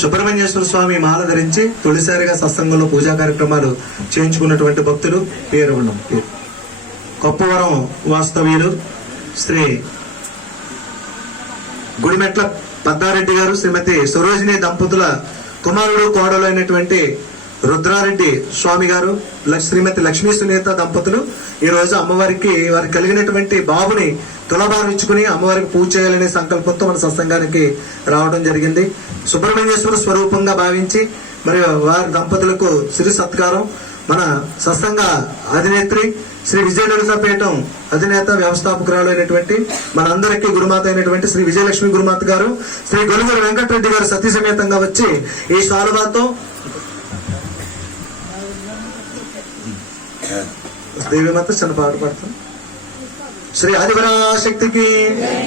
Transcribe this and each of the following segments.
సుబ్రహ్మణ్యేశ్వర స్వామి మాల ధరించి తొలిసారిగా సత్సంగంలో పూజా కార్యక్రమాలు చేయించుకున్నటువంటి భక్తులు పేరు కొప్పవరం వాస్తవ్యులు శ్రీ గుడిమెట్ల పద్దారెడ్డి గారు, శ్రీమతి సరోజిని దంపతుల కుమారుడు కోడలు అయినటువంటి రుద్రారెడ్డి స్వామి గారు, శ్రీమతి లక్ష్మీ సునీత దంపతులు ఈ రోజు అమ్మవారికి వారికి కలిగినటువంటి బాబుని తులాభారం ఇచ్చుకుని అమ్మవారికి పూజ చేయాలనే సంకల్పంతో మన సత్సంగానికి రావడం జరిగింది. సుబ్రహ్మణ్యేశ్వర స్వరూపంగా భావించి మరి వారి దంపతులకు సిరి సత్కారం మన సత్సంగ అధినేత్రి శ్రీ విజయలలితాపీఠం అధినేత వ్యవస్థాపకురాలు అయినటువంటి మనందరికీ గురుమాత అయినటువంటి శ్రీ విజయలక్ష్మి గురుమాత గారు శ్రీ గొలుగురు వెంకటరెడ్డి గారు సతీ సమేతంగా వచ్చి ఈ శాలువాతో దేవిమాత చిన్న పాట పాడతాం. శ్రీ ఆదిపరాశక్తికి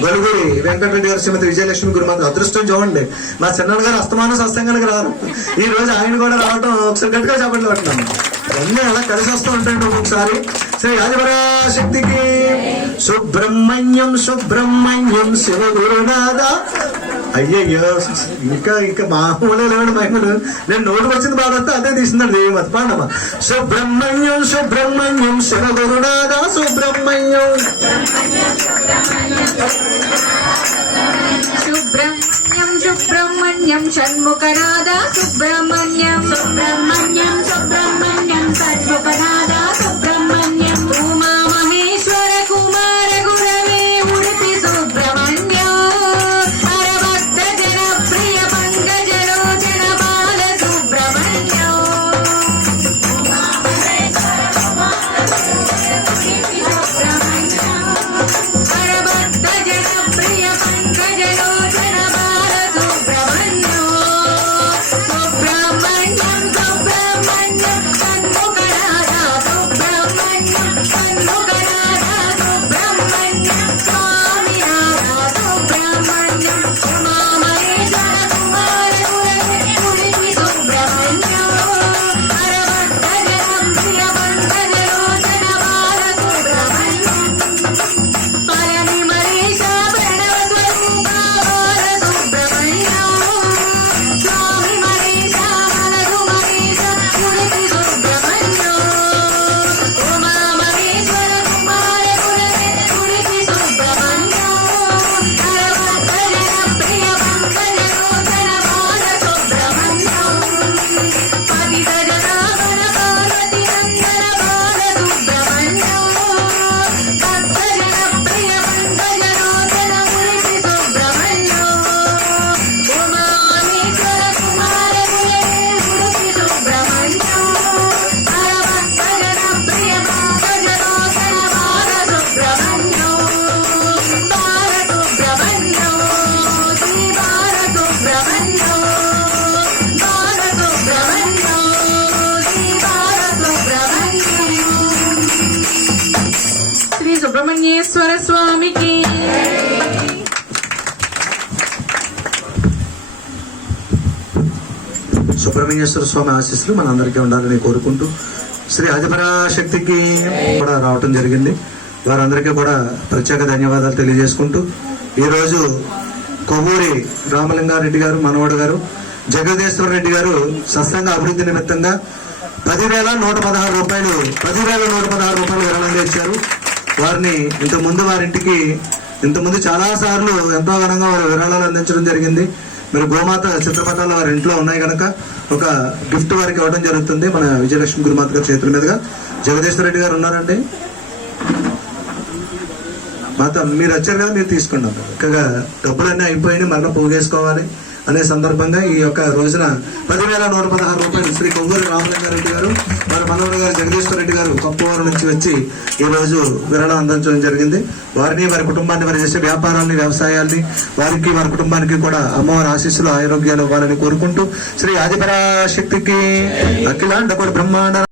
గొలుగురి వెంకటరెడ్డి గారు శ్రీమతి విజయలక్ష్మి గురుమాత. అదృష్టం చూడండి, మా చిన్న గారు అస్తమానం సత్సంగానికి రారు, ఈ రోజు ఆయన కూడా రావడం ఒకసారి గట్టిగా చెప్పండి పట్టినాము. అన్నీ అలా కలిసి వస్తూ ఉంటాయండి ఒక్కొక్కసారి. శ్రీ ఆదిపరాశక్తికి సుబ్రహ్మణ్యం సుబ్రహ్మణ్యం శివ గురునాథ. అయ్యయ్యో ఇంకా మామూలే లేవండి మహిమలు. నేను నోటుకు వచ్చింది బాధ అదే తీసిందండి దేవిమాత. పాండమా సుబ్రహ్మణ్యం సుబ్రహ్మణ్యం శివ గురునాథ సుబ్రహ్మణ్యం సుబ్రహ్మణ్యం సుబ్రహ్మణ్యం షణ్ముఖనాథ సుబ్రహ్మణ్యం సుబ్రహ్మణ్యం సుబ్రహ్మణ్యం షణ్ముఖనాథ సుబ్రహ్మణ్యం ఉమా మహేశ్వర కుమార గురవే ఉడిపి సుబ్రహ్మణ్యం హరభక్త జన ప్రియ పంకజలోచన బాల సుబ్రహ్మణ్యం ఉమా మహేశ్వర కుమార గురవే సుబ్రహ్మణ్యం హరభక్త జన ప్రియ పంకజలోచన బాల సుబ్రహ్మణ్యం సుబ్రహ్మణ్యం సుబ్రహ్మణ్యం షణ్ముఖనాథ సుబ్రహ్మణ్యం షణ్ముఖనాథ సుబ్రహ్మణ్యం స్వామినాథ సుబ్రహ్మణ్యం ఉమా మహేశ్వర కుమార గురవే ఉడిపి సుబ్రహ్మణ్యం హరభక్త జన ప్రియ పంకజలోచన బాల సుబ్రహ్మణ్యం పరమి మరీష ప్రణవ స్వరూప బాల సుబ్రహ్మణ్యం స్వామి మరీష మనసు మరీష ఉడిపి సుబ్రహ్మణ్యం ఉమా మహేశ్వర కుమార గురవే ఉడిపి సుబ్రహ్మణ్యం హరభక్త జన ప్రియ పంకజలోచన బాల సుబ్రహ్మణ్యం పతిత జనాభన పార్వతి నందన బాల సుబ్రహ్మణ్యం భక్త జన ప్రియ పంకజలోచన ఉడిపి సుబ్రహ్మణ్యం ఉమా మహేశ్వర కుమార గురవే ఉడిపి సుబ్రహ్మణ్యం హరభక్త జన ప్రియ పంకజలోచన బాల సుబ్రహ్మణ్యం బాల సుబ్రహ్మణ్యం శ్రీ బాల సుబ్రహ్మణ్యం బాల సుబ్రహ్మణ్యం శ్రీ బాల సుబ్రహ్మణ్యం. శ్రీ సుబ్రహ్మణ్యేశ్వర స్వామికి సుబ్రహ్మణ్యేశ్వర స్వామి ఆశీస్సులు మనందరికీ ఉండాలని కోరుకుంటూ శ్రీ ఆదిపరాశక్తికి కూడా రావటం జరిగింది. వారందరికీ కూడా ప్రత్యేక ధన్యవాదాలు తెలియజేసుకుంటూ ఈరోజు కొవ్వూరి రామలింగారెడ్డి గారు మనవడు గారు జగదీశ్వర రెడ్డి గారు సత్సంగ అభివృద్ధి నిమిత్తంగా 10,116 రూపాయలు విరాళంగా ఇచ్చారు. వారిని ఇంతకుముందు చాలా సార్లు ఎంతో ఘనంగా వారు విరాళాలు అందించడం జరిగింది. మరి గోమాత చిత్రపటాలు వారి ఇంట్లో ఉన్నాయి కనుక ఒక గిఫ్ట్ వారికి ఇవ్వడం జరుగుతుంది మన విజయలక్ష్మి గురుమాత గారి చేతుల మీదుగా. జగదీశ్వర రెడ్డి గారు ఉన్నారండి, మాత మీరు వచ్చారు కదా, మీరు తీసుకున్నాం. చక్కగా డబ్బులన్నీ అయిపోయినాయి, మరలా పోగేసుకోవాలి అనే సందర్భంగా ఈ యొక్క రోజున 10,116 రూపాయలు శ్రీ కొవ్వూరి రామలింగారెడ్డి గారు వారి మనవడు గారు జగదీశ్వర రెడ్డి గారు కొప్పవరం నుంచి వచ్చి ఈ రోజు విరాళం అందించడం జరిగింది. వారిని వారి కుటుంబాన్ని వారి చేసే వ్యాపారాన్ని వ్యవసాయాల్ని వారికి వారి కుటుంబానికి కూడా అమ్మవారి ఆశీస్సులు ఆరోగ్యాలు ఇవ్వాలని కోరుకుంటూ శ్రీ ఆదిపరాశక్తికి అఖిలాండ బ్రహ్మాండ